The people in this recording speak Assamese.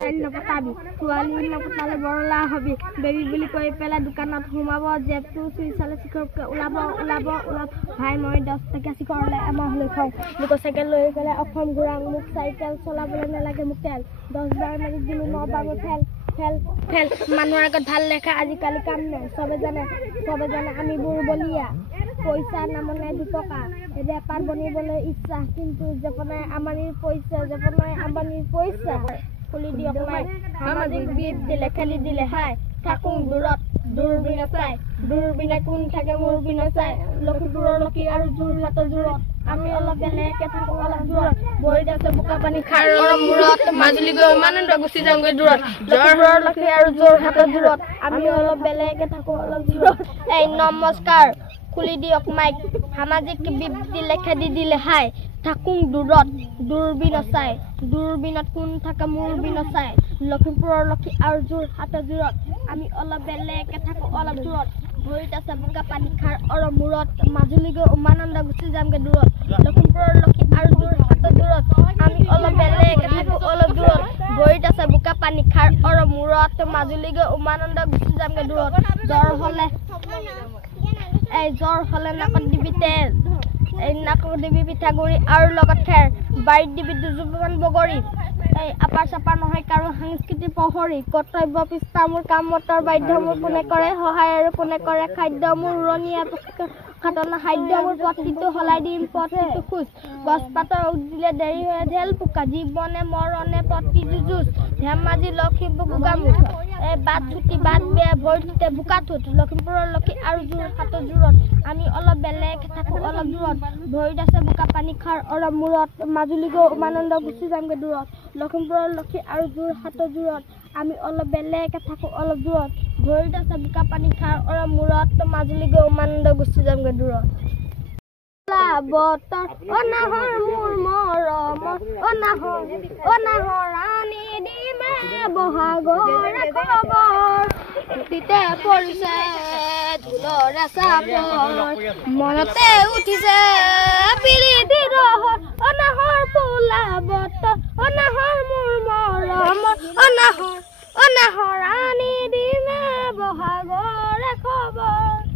নপতাবি ছোৱালী নপতালে বৰলা হবি বেবী বুলি কৈ পেলাই দোকানত সোমাব জেপটো চুই চালে চিকৰকে ওলাব ভাই মই 10 টকা চিকৰলে এমাহ লৈ খাওঁ মোটৰচাইকেল লৈ পেলাই অসম ঘূৰাং মোক চাইকেল চলাবলৈ নালাগে মোক তেল 10 বাৰ মাৰি দিলোঁ 9 বাৰ ফেল মানুহৰ আগত ভাল লেখা আজিকালি কাম নাই চবে জানে আমি বুৰবলীয়া পইচা নামনে 2 টকা বেপাৰ বনিবলৈ ইচ্ছা কিন্তু জপনাই আমানিৰ পইচা খুলি দিয়ক নাই সামাজিক বিদ্যা লেখালি দিলে হাই থাকুং দূৰত দূৰবিনে চাই দূৰবিনে কোন থাকে মূৰবিনে চাই লখিমপুৰৰ লক্ষী আৰু যোৰহাটৰ জোৰত আমি অলপ বেলেগকে থাকো অলপ দূৰত বহি আছে বোকা পানী খাৰৰ মূৰত মাজুলী গৈ উমানন্দ গুচি যামগৈ দূৰত লখিমপুৰৰ লক্ষী আৰু যোৰহাটৰ জোৰত আমি অলপ বেলেগকে থাকো অলপ দূৰত এই নমস্কাৰ খুলি দিয়ক মাইক সামাজিক বিদ্যা লেখা দি দিলে হাই থাকুং দূৰত দূৰবিন চাই দূৰবিনত কোন থাকে মূৰবিন চাই লখিমপুৰৰ লক্ষী আৰু যোৰহাটৰ জোৰত আমি অলপ বেলেগকে থাকো অলপ দূৰত ভৰিত আছে বোকা পানী খাৰ মূৰত মাজুলী গৈ উমানন্দ গুচি যামগে দূৰত লখিমপুৰৰ লক্ষী আৰু যোৰহাটৰ জোৰত আমি অলপ বেলেগকে থাকো অলপ দূৰত ভৰিত আছে বোকা পানী খাৰ মূৰত মাজুলী গৈ উমানন্দ গুচি যামগে দূৰত জ্বৰ হলে নাকত দিবি তেল এই নাকত দিবি পিঠাগুৰি আৰু লগত খেৰ বাৰীত দিবি 2 জোপামান বগৰী এই আপাৰ চাপাৰ নহয় কাৰো সংস্কৃতি পহৰি কৰ্তব্য পিষ্টা মোৰ কাম মতৰ বাধ্য মোৰ কোনে কৰে সহায় আৰু কোনে কৰে খাদ্য মোৰ উৰণীয়া খাটনা খাদ্য মোৰ পথিটো হলাই দিম পথিটো খোজ গছপাতৰ উদিলে দেৰি হৈ ঢেল পোকা জীৱনে মৰণে পথি যুঁজ ধেমাজি লখিমপুৰ গোগামুখ এই বাট ছুটি বাট বেয়া ভৰিতে বোকা থুত লখিমপুৰৰ লক্ষী আৰু যোৰহাটৰ জোৰত আমি অলপ বেলেগ থাকো অলপ দূৰত ভৰিত আছে বোকা পানী খাৰ মূৰত মাজুলী গৈ উমানন্দ গুচি যামগে দূৰত লখিমপুৰৰ লক্ষী আৰু যোৰহাটৰ জোৰত আমি অলপ বেলেগকে থাকো অলপ দূৰত ভৰিত আছে বোকা পানী খাৰ মূৰত মাজুলী গৈ উমানন্দ গুচি যামগে দূৰত বতৰ অনাহৰ মোৰ মৰমৰ অনাহৰ আনি দিমে বহাগৰ খবৰ তিতে পৰিছে ধুলৰে চাপৰ মনতে উঠিছে পিৰিতি ৰহৰ অনাহৰ ফুলা বতৰ অনাহৰ মোৰ মৰমৰ অনাহৰ আনি দিমে বহাগৰ খবৰ